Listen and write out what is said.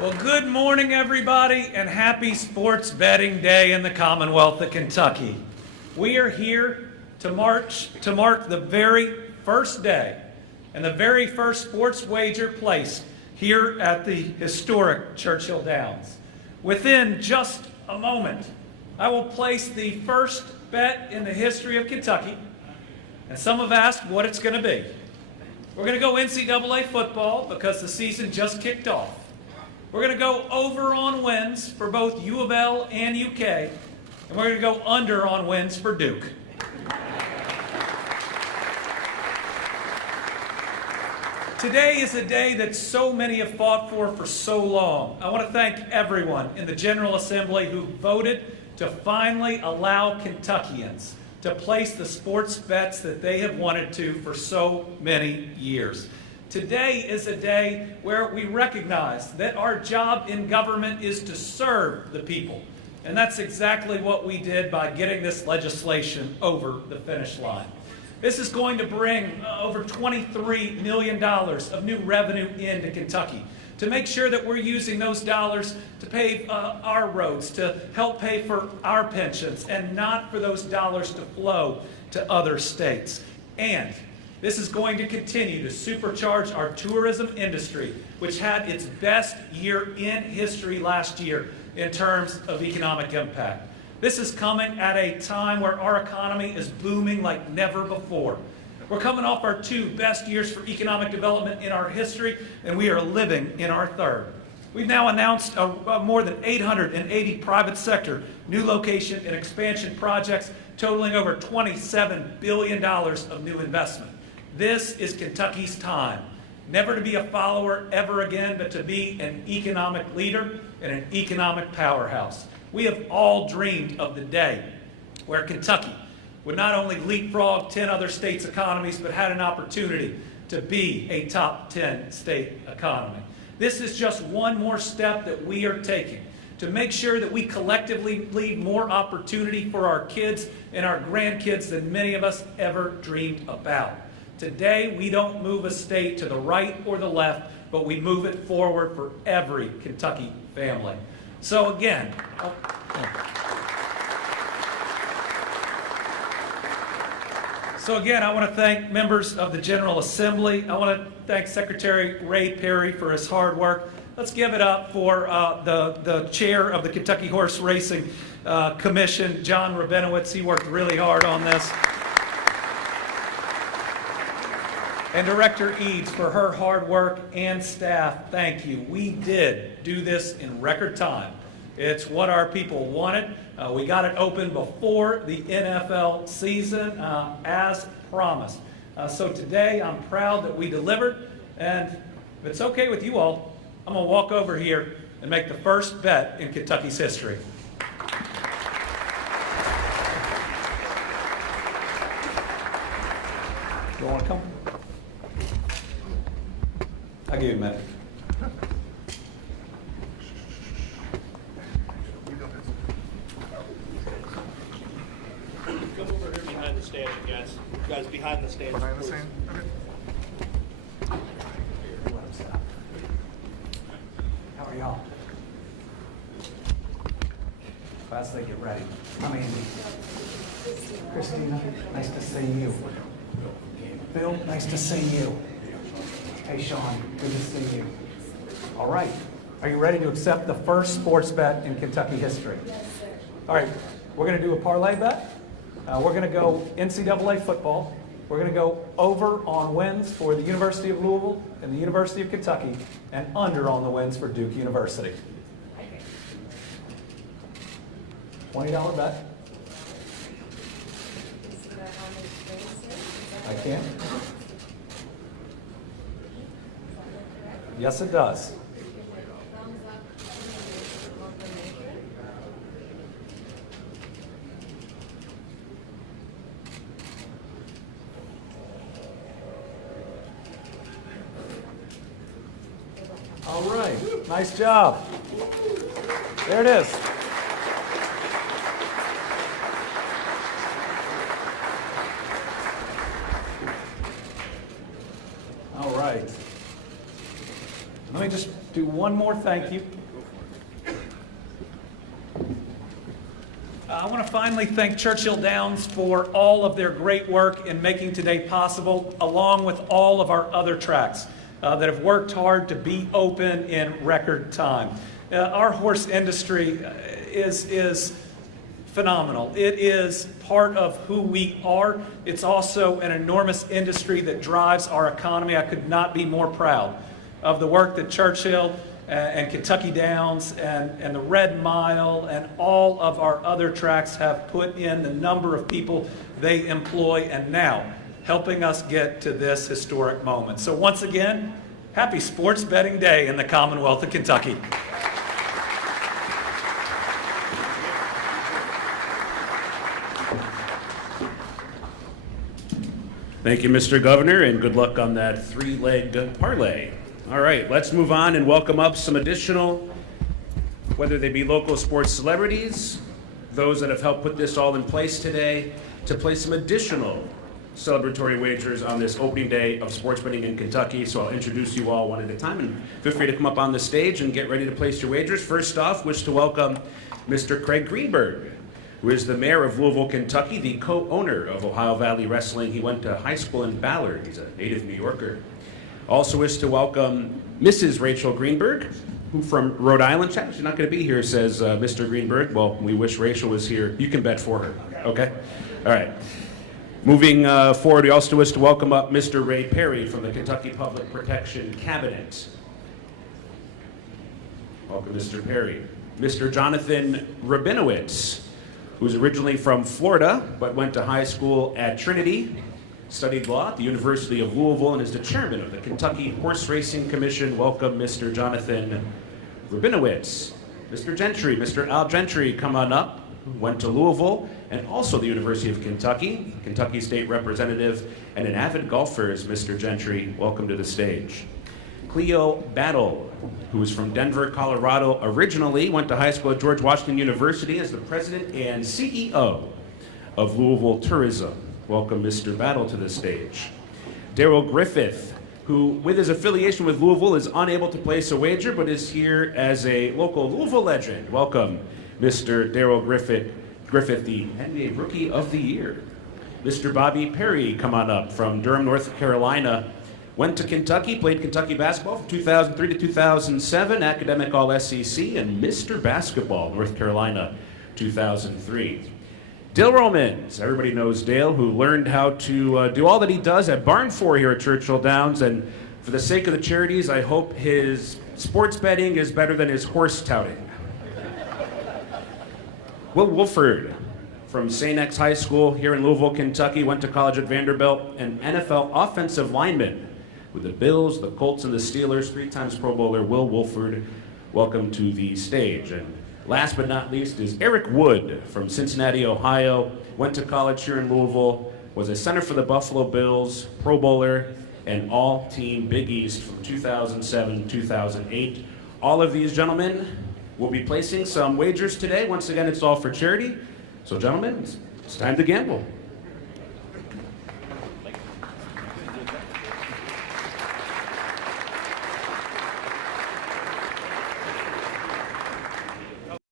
Well, good morning, everybody, and happy Sports Betting Day in the Commonwealth of Kentucky. We are here to mark the very first day and the very first sports wager placed here at the historic Churchill Downs. Within just a moment, I will place the first bet in the history of Kentucky, and some have asked what it's going to be. We're going to go NCAA football because the season just kicked off. We're going to go over on wins for both U of L and UK, and we're going to go under on wins for Duke. Today is a day that so many have fought for so long. I want to thank everyone in the General Assembly who voted to finally allow Kentuckians to place the sports bets that they have wanted to for so many years. Today is a day where we recognize that our job in government is to serve the people. And that's exactly what we did by getting this legislation over the finish line. This is going to bring over $23 million of new revenue into Kentucky to make sure that we're using those dollars to pave our roads, to help pay for our pensions, and not for those dollars to flow to other states. And this is going to continue to supercharge our tourism industry, which had its best year in history last year in terms of economic impact. This is coming at a time where our economy is booming like never before. We're coming off our two best years for economic development in our history, and we are living in our third. We've now announced more than 880 private sector new location and expansion projects totaling over $27 billion of new investment. This is Kentucky's time, never to be a follower ever again, but to be an economic leader and an economic powerhouse. We have all dreamed of the day where Kentucky would not only leapfrog 10 other states' economies, but had an opportunity to be a top 10 state economy. This is just one more step that we are taking to make sure that we collectively leave more opportunity for our kids and our grandkids than many of us ever dreamed about. Today, we don't move a state to the right or the left, but we move it forward for every Kentucky family. So again, I want to thank members of the General Assembly. I want to thank Secretary Ray Perry for his hard work. Let's give it up for the chair of the Kentucky Horse Racing Commission, John Rabinowitz. He worked really hard on this. And Director Eads for her hard work and staff, thank you. We did do this in record time. It's what our people wanted. We got it open before the NFL season, as promised. So today, I'm proud that we delivered. And if it's okay with you all, I'm going to walk over here and make the first bet in Kentucky's history. You want to come? I'll give you a minute. Come over here behind the stand, guys. You guys behind the stand. Behind the stand? Okay. How are y'all? As they get ready. I'm Andy. Christina, nice to see you. Bill, nice to see you. Hey, Sean, good to see you. All right. Are you ready to accept the first sports bet in Kentucky history? Yes, sir. All right. We're going to do a parlay bet. We're going to go NCAA football. We're going to go over on wins for the University of Louisville and the University of Kentucky, and under on the wins for Duke University. $20 bet. I can. Yes, it does. All right, nice job. There it is. All right. Let me just do one more thank you. I want to finally thank Churchill Downs for all of their great work in making today possible, along with all of our other tracks that have worked hard to be open in record time. Our horse industry is phenomenal. It is part of who we are. It's also an enormous industry that drives our economy. I could not be more proud of the work that Churchill and Kentucky Downs and the Red Mile and all of our other tracks have put in, the number of people they employ, and now helping us get to this historic moment. So once again, happy Sports Betting Day in the Commonwealth of Kentucky. Thank you, Mr. Governor, and good luck on that three-leg parlay. All right, let's move on and welcome up some additional, whether they be local sports celebrities, those that have helped put this all in place today, to play some additional celebratory wagers on this opening day of sports betting in Kentucky. So I'll introduce you all one at a time, and feel free to come up on the stage and get ready to place your wagers. First off, wish to welcome Mr. Craig Greenberg, who is the mayor of Louisville, Kentucky, the co-owner of Ohio Valley Wrestling. He went to high school in Ballard. He's a native New Yorker. Also wish to welcome Mrs. Rachel Greenberg, who from Rhode Island. She's not going to be here, says Mr. Greenberg. Well, we wish Rachel was here. You can bet for her. Okay? All right. Moving forward, we also wish to welcome up Mr. Ray Perry from the Kentucky Public Protection Cabinet. Welcome, Mr. Perry. Mr. Jonathan Rabinowitz, who's originally from Florida, but went to high school at Trinity, studied law at the University of Louisville, and is the chairman of the Kentucky Horse Racing Commission. Welcome, Mr. Jonathan Rabinowitz. Mr. Gentry, Mr. Al Gentry, come on up. Went to Louisville and also the University of Kentucky, Kentucky State Representative, and an avid golfer is Mr. Gentry. Welcome to the stage. Cleo Battle, who is from Denver, Colorado originally, went to high school at George Washington University as the president and CEO of Louisville Tourism. Welcome, Mr. Battle, to the stage. Daryl Griffith, who, with his affiliation with Louisville, is unable to place a wager, but is here as a local Louisville legend. Welcome, Mr. Daryl Griffith, the NBA Rookie of the Year. Mr. Bobby Perry, come on up, from Durham, North Carolina. Went to Kentucky, played Kentucky basketball from 2003 to 2007, academic All-SEC, and Mr. Basketball, North Carolina, 2003. Dale Romans, everybody knows Dale, who learned how to do all that he does at Barn 4 here at Churchill Downs, and for the sake of the charities, I hope his sports betting is better than his horse touting. Will Wolford, from St. X High School here in Louisville, Kentucky, went to college at Vanderbilt, an NFL offensive lineman with the Bills, the Colts, and the Steelers, 3-time Pro Bowler Will Wolford. Welcome to the stage. And last but not least is Eric Wood from Cincinnati, Ohio, went to college here in Louisville, was a center for the Buffalo Bills, Pro Bowler, and all-team Big East from 2007-2008. All of these gentlemen will be placing some wagers today. Once again, it's all for charity. So gentlemen, it's time to gamble.